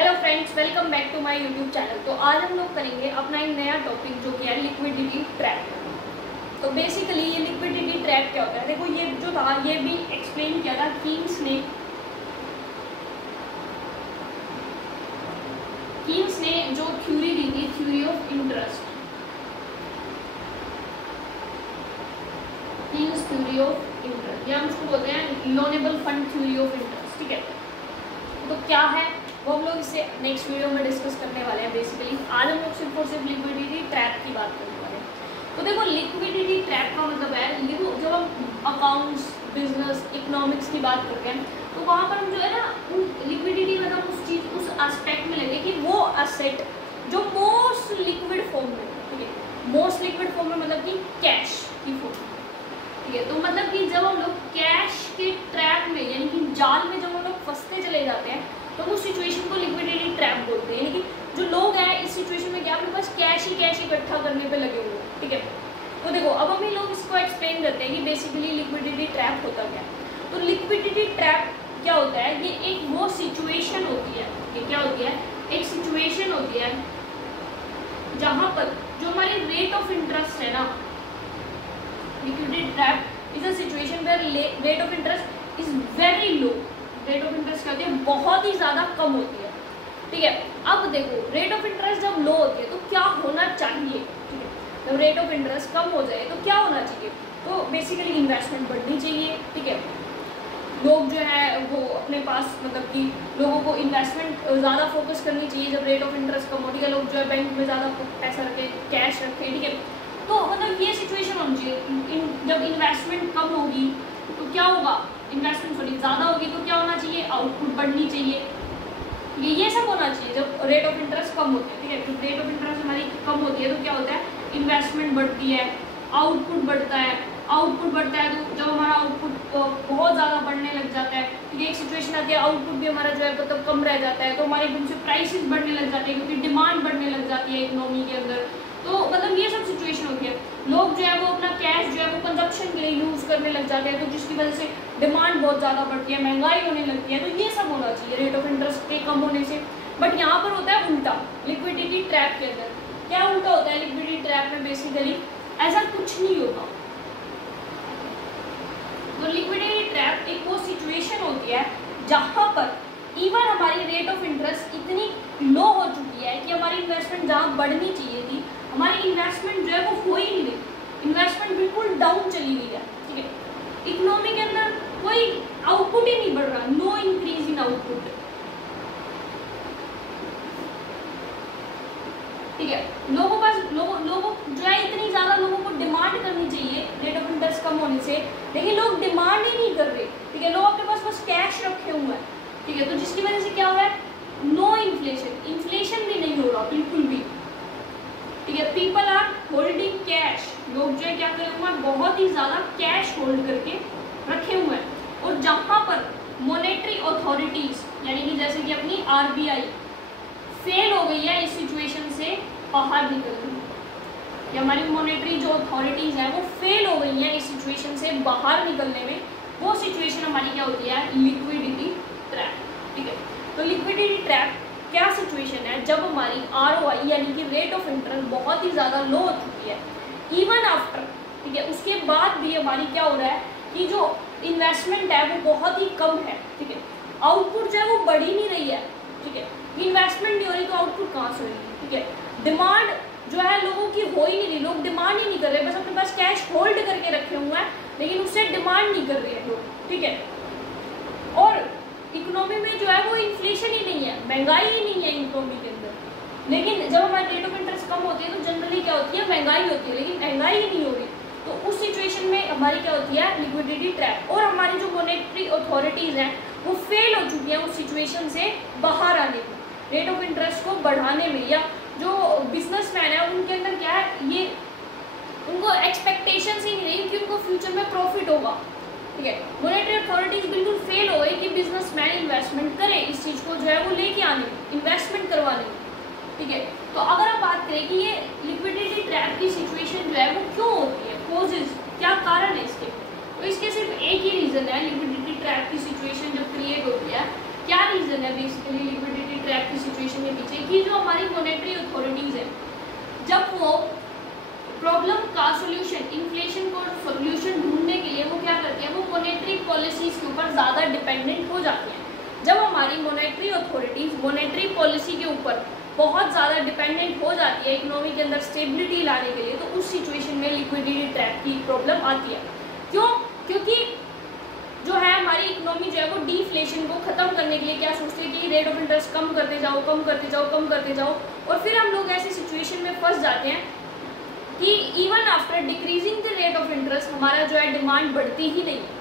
Hello friends, welcome back to my YouTube channel. तो आज हम लोग करेंगे अपना एक नया टॉपिक जो कि है लिक्विडिटी ट्रैप। तो बेसिकली ये लिक्विडिटी ट्रैप क्या होता है, देखो ये जो था ये भी एक्सप्लेन किया था कीन्स ने जो थ्योरी दी थी, theory of interest, Keynes theory of interest, या हम उसको बोलते हैं loanable fund theory of interest. ठीक है, तो क्या है वो हम लोग इससे नेक्स्ट वीडियो में डिस्कस करने वाले हैं। बेसिकली आज हम लोग सिर्फ और सिर्फ लिक्विडिटी ट्रैप की बात करने वाले हैं। तो देखो लिक्विडिटी ट्रैप का मतलब है, देखो जब हम अकाउंट्स, बिजनेस, इकोनॉमिक्स की बात करते हैं तो वहाँ पर हम जो है ना लिक्विडिटी मतलब उस चीज़ उस एस्पेक्ट में लेंगे कि वो एसेट जो मोस्ट लिक्विड फॉर्म में, ठीक है, मोस्ट लिक्विड फॉर्म में मतलब कि कैश की फॉर्म, ठीक है। तो मतलब कि जब हम लोग कैश के ट्रैप में यानी कि जाल में जब हम लोग फंसते चले जाते हैं तो उस सिचुएशन को लिक्विडिटी ट्रैप बोलते हैं। यानी कि जो लोग हैं इस सिचुएशन में क्या अपने पास कैश ही इकट्ठा करने पे लगे हुए हैं, ठीक है। तो देखो अब हम लोग इसको एक्सप्लेन करते हैं कि बेसिकली लिक्विडिटी ट्रैप होता क्या है। तो लिक्विडिटी ट्रैप क्या होता है, ये एक वो सिचुएशन होती है, ये क्या होती है, एक सिचुएशन होती है जहाँ पर जो हमारी रेट ऑफ इंटरेस्ट है ना, liquidity trap is a situation where rate of interest is very low. Rate of interest क्या होती है, बहुत ही ज़्यादा कम होती है, ठीक है। अब देखो रेट ऑफ इंटरेस्ट जब लो होती है तो क्या होना चाहिए, ठीक है, जब रेट ऑफ इंटरेस्ट कम हो जाए तो क्या होना चाहिए, तो बेसिकली इन्वेस्टमेंट बढ़नी चाहिए, ठीक है। लोग जो है वो अपने पास मतलब कि लोगों को इन्वेस्टमेंट ज़्यादा फोकस करनी चाहिए जब रेट ऑफ इंटरेस्ट कम हो, ठीक है। लोग जो है बैंक में ज़्यादा पैसा रखे, कैश रखे, ठीक है। तो मतलब ये सिचुएशन होनी चाहिए। जब इन्वेस्टमेंट कम होगी तो क्या होगा, इन्वेस्टमेंट थोड़ी ज़्यादा होगी तो क्या होना चाहिए, आउटपुट बढ़नी चाहिए, ये सब होना चाहिए जब रेट ऑफ इंटरेस्ट कम होती है, ठीक है। जब रेट ऑफ इंटरेस्ट हमारी कम होती है तो क्या होता है, इन्वेस्टमेंट बढ़ती है, आउटपुट बढ़ता है। आउटपुट बढ़ता है तो जब हमारा आउटपुट बहुत ज़्यादा बढ़ने लग जाता है, ठीक है, एक सिचुएशन आती है आउटपुट भी हमारा जो है मतलब कम रह जाता है तो हमारे एकदम से प्राइसेस बढ़ने लग जाते हैं क्योंकि डिमांड बढ़ने लग जाती है इकोनॉमी के अंदर। तो मतलब ये सब सिचुएशन होती है। लोग जो है वो अपना कैश जो है वो कंजप्शन के लिए यूज़ करने लग जाते हैं तो जिसकी वजह से डिमांड बहुत ज़्यादा बढ़ती है, महंगाई होने लगती है। तो ये सब होना चाहिए रेट ऑफ इंटरेस्ट के कम होने से। बट यहाँ पर होता है उल्टा, लिक्विडिटी ट्रैप के अंदर क्या उल्टा होता है, लिक्विडिटी ट्रैप में बेसिकली ऐसा कुछ नहीं होता। तो लिक्विडिटी ट्रैप एक वो सिचुएशन होती है जहाँ पर इवन हमारी रेट ऑफ इंटरेस्ट इतनी लो हो चुकी है कि हमारी इन्वेस्टमेंट जहाँ बढ़नी चाहिए थी हमारी इन्वेस्टमेंट जो है वो हो ही नहीं रही, इन्वेस्टमेंट बिल्कुल डाउन चली गई है, ठीक है। इकोनॉमी के अंदर कोई आउटपुट ही नहीं बढ़ रहा, नो इंक्रीज इन आउटपुट, ठीक है। लोगों जो है इतनी ज़्यादा लोगों को डिमांड करनी चाहिए रेट ऑफ इंटरेस्ट कम होने से, लेकिन लोग डिमांड ही नहीं कर रहे, ठीक है। लोग अपने पास बस कैश रखे हुए हैं, ठीक है। तो जिसकी वजह से क्या हो रहा है, नो इन्फ्लेशन, इन्फ्लेशन भी नहीं हो रहा बिल्कुल भी, ठीक है। पीपल आर होल्डिंग कैश, लोग जो है क्या करे हुए हैं, बहुत ही ज़्यादा कैश होल्ड करके रखे हुए हैं। और जहाँ पर मॉनेटरी अथॉरिटीज़ यानी कि जैसे कि अपनी RBI फेल हो गई है इस सिचुएशन से बाहर निकलने में, या हमारी मॉनेटरी जो अथॉरिटीज़ हैं वो फेल हो गई हैं इस सिचुएशन से बाहर निकलने में, वो सिचुएशन हमारी क्या होती है, लिक्विडिटी ट्रैप, ठीक है। तो लिक्विडिटी ट्रैप क्या सिचुएशन है, जब हमारी ROI यानी कि रेट ऑफ इंटरेस्ट बहुत ही ज़्यादा लो हो चुकी है, इवन आफ्टर, ठीक है, उसके बाद भी हमारी क्या हो रहा है कि जो इन्वेस्टमेंट है वो बहुत ही कम है, ठीक है। आउटपुट जो है वो बढ़ ही नहीं रही है, ठीक है। इन्वेस्टमेंट नहीं हो रही तो आउटपुट कहाँ से हो रही है, ठीक है। डिमांड जो है लोगों की हो ही नहीं रही, लोग डिमांड ही नहीं कर रहे, बस अपने पास कैश होल्ड करके रखे हुए हैं लेकिन उससे डिमांड नहीं कर रहे हैं लोग, ठीक है। और इकोनॉमी में जो है वो इन्फ्लेशन ही नहीं है, महंगाई ही नहीं है इकोनॉमी के अंदर, लेकिन जब हमारी रेट ऑफ इंटरेस्ट कम होती है तो जनरली क्या होती है, महंगाई होती है, लेकिन महंगाई ही नहीं हो रही। तो उस सिचुएशन में हमारी क्या होती है, लिक्विडिटी ट्रैप। और हमारी जो मॉनेटरी अथॉरिटीज़ हैं वो फेल हो चुकी हैं उस सिचुएशन से बाहर आने में, रेट ऑफ इंटरेस्ट को बढ़ाने में, या जो बिजनेसमैन है उनके अंदर क्या है, ये उनको एक्सपेक्टेशंस ही नहीं रही कि उनको फ्यूचर में प्रॉफिट होगा, ठीक है। मॉनेटरी अथॉरिटीज बिल्कुल फेल हो गई कि बिजनेसमैन इन्वेस्टमेंट करे, इस चीज़ को जो है वो लेके आने में, इन्वेस्टमेंट करवाने में, ठीक है। तो अगर हम बात करें कि ये लिक्विडिटी ट्रैप की सिचुएशन जो है वो क्यों होती है, कॉजेज क्या कारण है इसके, तो इसके सिर्फ एक ही रीज़न है लिक्विडिटी ट्रैप की सिचुएशन जब क्रिएट होती है। क्या रीज़न है बेसिकली लिक्विडिटी ट्रैप की सिचुएशन के पीछे कि जो हमारी मॉनेटरी अथॉरिटीज़ है, जब वो प्रॉब्लम का सोल्यूशन, इन्फ्लेशन को सोल्यूशन ढूंढने के लिए वो क्या करती है, वो मॉनेटरी पॉलिसीज़ के ऊपर ज़्यादा डिपेंडेंट हो जाती हैं। जब हमारी मॉनेटरी अथॉरिटीज़ मॉनेटरी पॉलिसी के ऊपर बहुत ज़्यादा डिपेंडेंट हो जाती है इकोनॉमी के अंदर स्टेबिलिटी लाने के लिए, तो उस सिचुएशन में लिक्विडिटी ट्रैप की प्रॉब्लम आती है। क्यों? क्योंकि जो है हमारी इकोनॉमी जो है वो डिफ्लेशन को ख़त्म करने के लिए क्या सोचते हैं कि रेट ऑफ इंटरेस्ट कम करते जाओ, कम करते जाओ, कम करते जाओ, और फिर हम लोग ऐसी सिचुएशन में फंस जाते हैं कि even after decreasing the rate of interest हमारा जो है डिमांड बढ़ती ही नहीं है।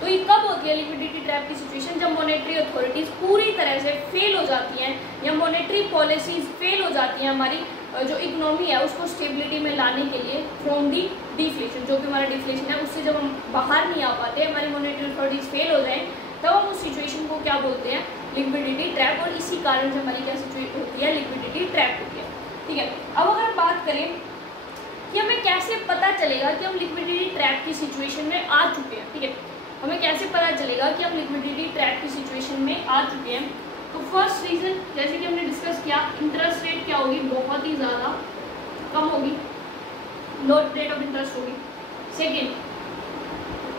तो ये कब होती है लिक्विडिटी ट्रैप की सिचुएशन? जब मॉनेटरी अथॉरिटीज़ पूरी तरह से फेल हो जाती हैं या मॉनेटरी पॉलिसीज़ फेल हो जाती हैं हमारी जो इकोनॉमी है उसको स्टेबिलिटी में लाने के लिए फ्रॉम दी डिफ्लेशन, जो कि हमारा डिफ्लेशन है उससे जब हम बाहर नहीं आ पाते, हमारी मॉनेटरी अथॉरिटीज़ फेल हो जाएँ, तब हम उस सिचुएशन को क्या बोलते हैं, लिक्विडिटी ट्रैप। और इसी कारण से हमारी क्या सिचुएशन होती है, लिक्विडिटी ट्रैप होती है। ठीक है, अब अगर बात करें कि हमें कैसे पता चलेगा कि हम लिक्विडिटी ट्रैप की सिचुएशन में आ चुके हैं। ठीक है, हमें कैसे पता चलेगा कि हम लिक्विडिटी ट्रैप की सिचुएशन में आ चुके हैं? तो फर्स्ट रीज़न, जैसे कि हमने डिस्कस किया, इंटरेस्ट रेट क्या होगी, बहुत ही ज़्यादा कम होगी, लो रेट ऑफ इंटरेस्ट होगी। सेकेंड,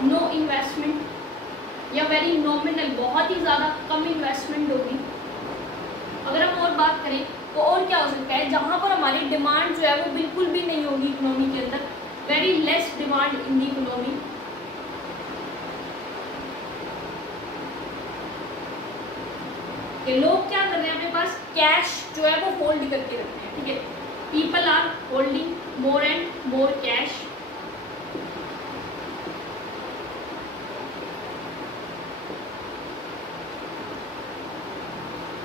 नो इन्वेस्टमेंट या वेरी नॉमिनल, बहुत ही ज़्यादा कम इन्वेस्टमेंट होगी। अगर हम और बात करें तो और क्या हो सकता है, जहाँ पर हमारी डिमांड जो है वो बिल्कुल भी नहीं होगी इकोनॉमी के अंदर, very less demand in the economy. लोग क्या कर रहे हैं, अपने पास कैश जो है वो होल्ड करके रखते हैं। ठीक है, people are holding more and more cash.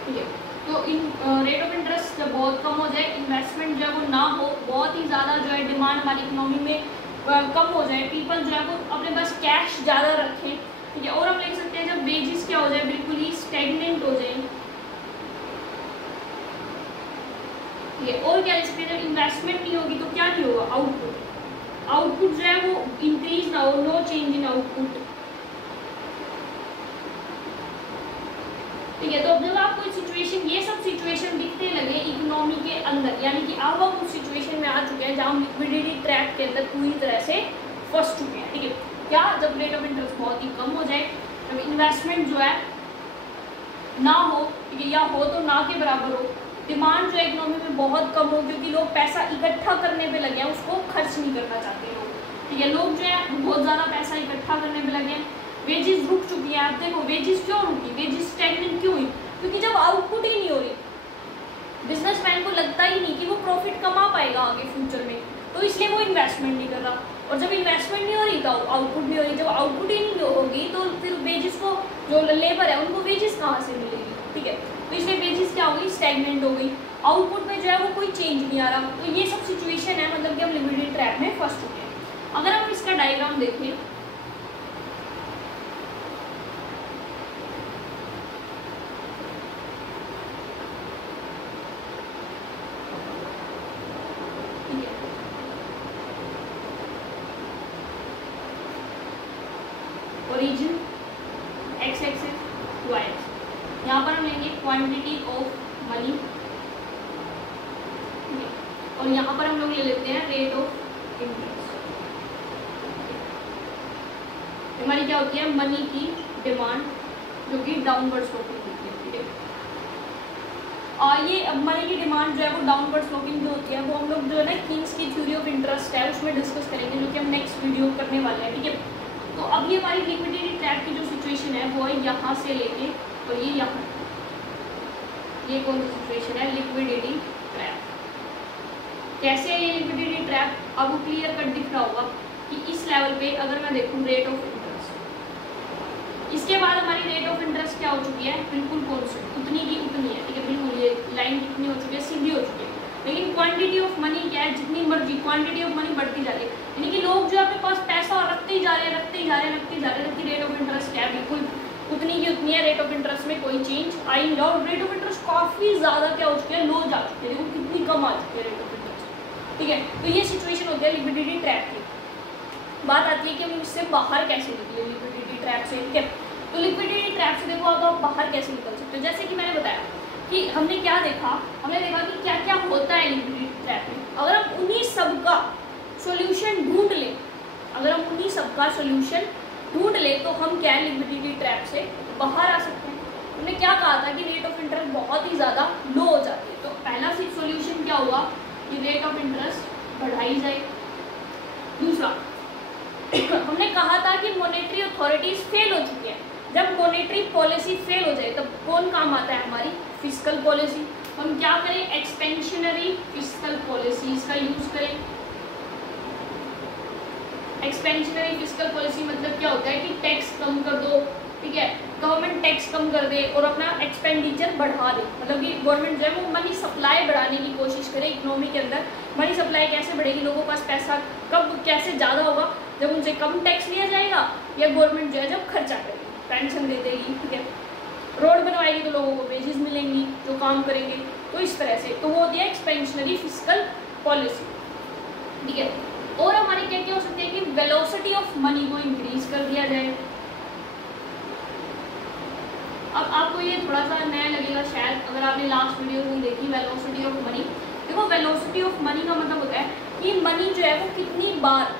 ठीक है, तो इन रेट ऑफ इंटरेस्ट जब बहुत कम हो जाए, इन्वेस्टमेंट जो है वो ना हो, बहुत ही ज़्यादा जो है डिमांड हमारी इकोनॉमी में कम हो जाए, पीपल जो है वो अपने पास कैश ज़्यादा रखें। ठीक है, और हम लिख सकते हैं जब वेजेस क्या हो जाए, बिल्कुल ही स्टैग्नेंट हो जाए। ठीक है, और क्या लिख सकते हैं, जब इन्वेस्टमेंट नहीं होगी तो क्या नहीं होगा, आउटपुट, आउटपुट जो है वो इंक्रीज ना हो, नो चेंज इन आउटपुट। ठीक है, तो अब जब आपको सिचुएशन, ये सब सिचुएशन दिखने लगे इकोनॉमी के अंदर, यानी कि अब हम उस सिचुएशन में आ चुके हैं जहाँ हम लिक्विडिटी ट्रैप के अंदर पूरी तरह से फंस चुके हैं। ठीक है, क्या? जब रेट ऑफ इंटरेस्ट बहुत ही कम हो जाए, जब इन्वेस्टमेंट जो है ना हो, ठीक है, या हो तो ना के बराबर हो, डिमांड जो है इकोनॉमी में बहुत कम हो क्योंकि लोग पैसा इकट्ठा करने पे लगे हैं, उसको खर्च नहीं करना चाहते लोग। ठीक है, लोग जो है बहुत ज़्यादा पैसा इकट्ठा करने पे लगे हैं, वेजेस रुक चुकी हैं। आप देखो वेजेस क्यों रुकी, वेजेस स्टैग्नेंट क्यों हुई, क्योंकि जब आउटपुट ही नहीं हो रही, बिजनेसमैन को लगता ही नहीं कि वो प्रॉफिट कमा पाएगा आगे फ्यूचर में, तो इसलिए वो इन्वेस्टमेंट नहीं कर रहा। और जब इन्वेस्टमेंट नहीं हो रही तो आउटपुट नहीं हो रही, जब आउटपुट ही नहीं होगी तो फिर वेजेस को, जो लेबर है उनको वेजेस कहाँ से मिलेगी। ठीक है, तो इसलिए वेजेस क्या हो गई, स्टैग्नेंट हो गई, आउटपुट में जो है वो कोई चेंज नहीं आ रहा। तो ये सब सिचुएशन है, मतलब कि हम लिक्विडिटी ट्रैप में फंस चुके हैं। अगर हम इसका डायग्राम देखें, origin x axis y axis, यहाँ पर हम लेंगे क्वांटिटी ऑफ मनी, और यहाँ पर हम लोग ले लेते हैं रेट ऑफ इंटरेस्ट। हमारी क्या होती है, मनी की डिमांड, जो कि डाउनवर्ड स्लोपिंग होती है। ठीक है, और ये मनी की डिमांड जो है वो डाउनवर्ड स्लोपिंग जो होती है वो हम लोग जो है ना कीन्स की थ्योरी ऑफ इंटरेस्ट है उसमें डिस्कस करेंगे, जो कि हम नेक्स्ट वीडियो करने वाले हैं। ठीक है, तो अब ये हमारी लिक्विडिटी ट्रैप की जो सिचुएशन है वो है यहाँ से लेके और ये यहाँ, ये कौन सी सिचुएशन है, लिक्विडिटी ट्रैप। कैसे है ये लिक्विडिटी ट्रैप, अब क्लियर कट दिख रहा होगा कि इस लेवल पे अगर मैं देखूँ रेट ऑफ इंटरेस्ट, इसके बाद हमारी रेट ऑफ इंटरेस्ट क्या हो चुकी है, बिल्कुल कॉन्स्टेंट, उतनी की उतनी है। ठीक है, बिल्कुल ये लाइन कितनी हो चुकी है, सीधी हो चुकी है। लेकिन क्वांटिटी ऑफ मनी क्या है, जितनी मर्जी क्वांटिटी ऑफ मनी बढ़ती जा रही है, यानी कि लोग जो अपने पास पैसा रखते ही जा रहे हैं, रखते ही जा रहे हैं, रखते ही जा रहे हैं, जबकि रेट ऑफ इंटरेस्ट क्या है, बिल्कुल उतनी की उतनी है। रेट ऑफ इंटरेस्ट में कोई चेंज आई नहीं, और रेट ऑफ इंटरेस्ट काफ़ी ज़्यादा क्या हो चुकी है, लो जा चुकी है, देखो कितनी कम आ चुकी है रेट ऑफ इंटरेस्ट। ठीक है, तो ये सिचुएशन होती है लिक्विडिटी ट्रैप की। बात आती है कि हम इससे बाहर कैसे निकले लिक्विडिटी ट्रैप से। ठीक है, तो लिक्विडिटी ट्रैप से देखो अब आप बाहर कैसे निकल सकते हो। जैसे कि मैंने बताया कि हमने क्या देखा, हमने देखा कि क्या क्या होता है लिक्विडिटी ट्रैप में। अगर हम उन्हीं सब का सॉल्यूशन ढूंढ लें, अगर हम उन्हीं सब का सॉल्यूशन ढूंढ लें तो हम क्या है लिक्विडिटी ट्रैप से बाहर आ सकते हैं। हमने क्या कहा था कि रेट ऑफ इंटरेस्ट बहुत ही ज़्यादा लो हो जाती है, तो पहला सॉल्यूशन क्या हुआ कि रेट ऑफ इंटरेस्ट बढ़ाई जाए। दूसरा हमने कहा था कि मॉनेटरी अथॉरिटीज फेल हो चुकी है। जब मॉनेटरी पॉलिसी फेल हो जाए तब कौन काम आता है, हमारी फिस्कल पॉलिसी। हम क्या करें, एक्सपेंशनरी फिस्कल पॉलिसीज का यूज करें। एक्सपेंशनरी फिस्कल पॉलिसी मतलब क्या होता है कि टैक्स कम कर दो, ठीक है, गवर्नमेंट टैक्स कम कर दे और अपना एक्सपेंडिचर बढ़ा दे। मतलब कि गवर्नमेंट जो है वो मनी सप्लाई बढ़ाने की कोशिश करे इकोनॉमी के अंदर। मनी सप्लाई कैसे बढ़ेगी, लोगों के पास पैसा कब कैसे ज़्यादा होगा, जब उनसे कम टैक्स लिया जाएगा या गवर्नमेंट जो है जब खर्चा करेगी, पेंशन दे देगी, ठीक है, रोड बनवाएगी तो लोगों को वेजेस मिलेंगी जो काम करेंगे। तो इस तरह से तो वो होती है एक्सपेंशनरी फिस्कल पॉलिसी, ठीक है। और हमारी क्या क्या हो सकती है कि वेलोसिटी ऑफ मनी को इंक्रीज कर दिया जाए। अब आपको ये थोड़ा सा नया लगेगा शायद, अगर आपने लास्ट वीडियो नहीं देखी वेलोसिटी ऑफ मनी। देखो वेलोसिटी ऑफ मनी का मतलब होता है कि मनी जो है वो कितनी बार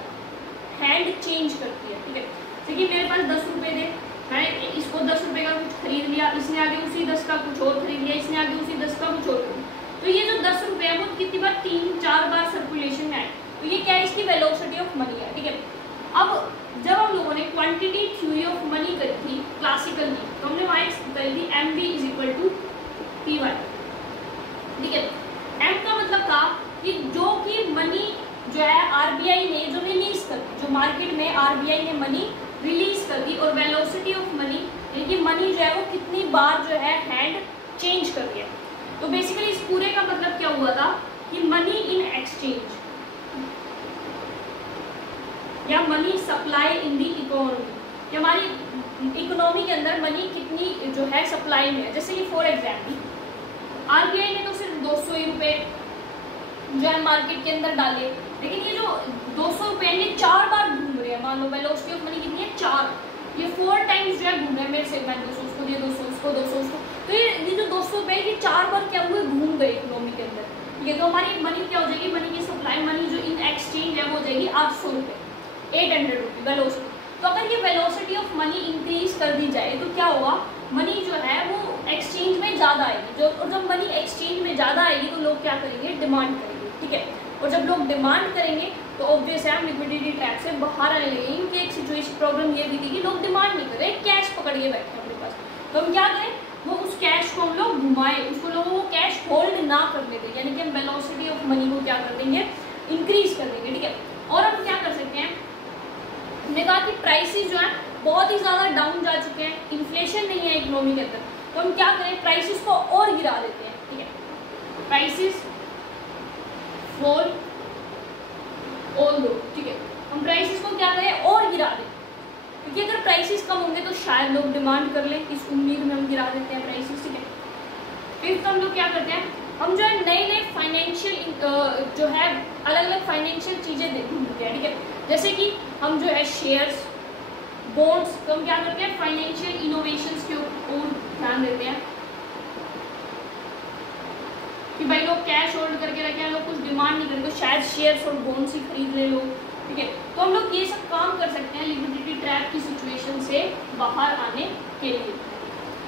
हैंड चेंज करती है, ठीक है। देखिए मेरे पास 10 रुपये थे, मैं इसको 10 रुपये का कुछ खरीद लिया, इसने आगे उसी 10 का कुछ और खरीद लिया, इसने आगे उसी 10 का कुछ और खरीद। तो ये जो 10 रुपये है वो कितनी बार 3-4 बार सर्कुलेशन में आए, तो ये क्या है, इसकी वेलोसिटी ऑफ मनी है, ठीक है। अब जब हम लोगों ने क्वांटिटी थ्योरी ऑफ मनी करी थी क्लासिकल में, तो हमने वहाँ करी थी MV = PY, ठीक है। M का मतलब था कि जो कि मनी जो है RBI ने जो रिलीज कर दी, जो मार्केट में RBI ने मनी रिलीज कर दी, और वेलोसिटी ऑफ मनी यानी कि मनी जो है वो कितनी बार जो है हैंड चेंज कर दिया। तो बेसिकली इस पूरे का मतलब क्या हुआ था कि मनी इन एक्सचेंज या money supply in the economy, हमारी इकोनॉमी के अंदर मनी कितनी जो है सप्लाई में है। जैसे कि फॉर एग्जाम्पल RBI ने तो सिर्फ 200 ही रुपये जो है मार्केट के अंदर डाले, लेकिन ये जो 200 रुपये ये 4 बार घूम रहे हैं। मान लो वेलोसिटी ऑफ मनी कितनी है, 4, ये 4 टाइम्स जो है घूम रहे हैं मेरे से, मैं 200 उसको दिए, 200 उसको, 200 उसको। तो ये जो 200 रुपये ये 4 बार क्या हुए, घूम गए इकोनॉमी के अंदर, ठीक है। तो हमारी मनी क्या हो जाएगी, मनी की सप्लाई, मनी जो इन एक्सचेंज है वो हो जाएगी 800 रुपये, 800 रुपये वेलोसिटी। तो अगर ये वेलोसिटी ऑफ मनी इंक्रीज कर दी जाए तो क्या होगा, मनी जो है वो एक्सचेंज में ज़्यादा आएगी, और जब मनी एक्सचेंज में ज़्यादा आएगी तो लोग क्या करेंगे, डिमांड करेंगे, ठीक है। और जब लोग डिमांड करेंगे तो ऑब्वियस है हम लिक्विडिटी ट्रैप से बाहर आने लगेंगे, क्योंकि एक सिचुएशन प्रॉब्लम ये भी थी कि लोग डिमांड नहीं कर रहे, कैश पकड़ के बैठे अपने पास। तो हम क्या करें, वो उस कैश को हम लोग घुमाएं, उसको लोगों को कैश होल्ड ना करने दें, यानी कि हम वेलोसिटी ऑफ मनी को क्या कर देंगे, इंक्रीज कर देंगे, ठीक है। और हम क्या कर सकते हैं, हमने कहा कि प्राइसेस जो है बहुत ही ज़्यादा डाउन जा चुके हैं, इन्फ्लेशन नहीं है इकोनॉमी के अंदर, तो हम क्या करें, प्राइसेस को और गिरा देते हैं, ठीक है। प्राइसेस फॉल ऑल दो, ठीक है, हम प्राइसेस को क्या करें और गिरा दें, क्योंकि अगर प्राइसेस कम होंगे तो शायद लोग डिमांड कर लें, इस उम्मीद में हम गिरा देते हैं प्राइसेस, ठीक है। फिर तो हम लोग क्या करते हैं, हम जो है नए नए फाइनेंशियल जो है अलग अलग फाइनेंशियल चीज़ें ढूंढते हैं, ठीक है। जैसे कि हम जो है शेयर्स, बॉन्ड्स, तो हम क्या करते हैं, फाइनेंशियल इनोवेशंस के ऊपर ध्यान देते हैं कि भाई लोग कैश होल्ड करके रखे हैं, लोग कुछ डिमांड नहीं करेंगे, तो शायद शेयर्स और बॉन्ड्स ही खरीद ले लोग, ठीक है। तो हम लोग ये सब काम कर सकते हैं लिक्विडिटी ट्रैप की सिचुएशन से बाहर आने के लिए,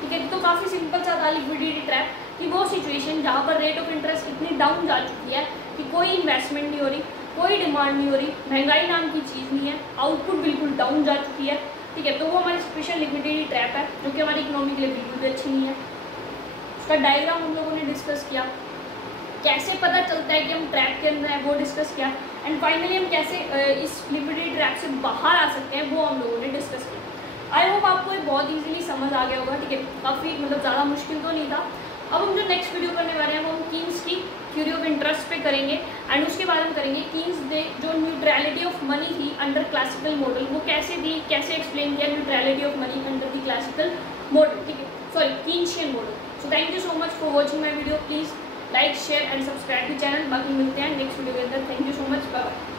ठीक है। तो काफ़ी सिंपल सा था लिक्विडिटी ट्रैप कि वो सिचुएशन जहाँ पर रेट ऑफ इंटरेस्ट इतनी डाउन जा चुकी है कि कोई इन्वेस्टमेंट नहीं हो रही, कोई डिमांड नहीं हो रही, महंगाई नाम की चीज़ नहीं है, आउटपुट बिल्कुल डाउन जा चुकी है, ठीक है। तो वो हमारी स्पेशल लिक्विडिटी ट्रैप है जो कि हमारी इकोनॉमी के लिए बिल्कुल भी अच्छी नहीं है। उसका डायग्राम हम लोगों ने डिस्कस किया, कैसे पता चलता है कि हम ट्रैप के अंदर हैं वो डिस्कस किया, एंड फाइनली हम कैसे इस लिक्विडिटी ट्रैप से बाहर आ सकते हैं वो हम लोगों ने डिस्कस किया। आई होप आपको ये बहुत ईजिली समझ आ गया होगा, ठीक है। काफ़ी मतलब ज़्यादा मुश्किल तो नहीं था। अब हम जो नेक्स्ट वीडियो करने वाले हैं वो हम कीन्स की थ्योरी ऑफ इंटरेस्ट पे करेंगे, एंड उसके बारे में करेंगे कीन्स ने जो न्यूट्रलिटी ऑफ मनी थी अंडर क्लासिकल मॉडल वो कैसे थी, कैसे एक्सप्लेन किया neutrality of money under the classical model, ठीक है, sorry Keynesian model. So thank you so much for watching my video, please like share and subscribe to channel. बाकी मिलते हैं नेक्स्ट वीडियो के अंदर। Thank you so much, bye bye.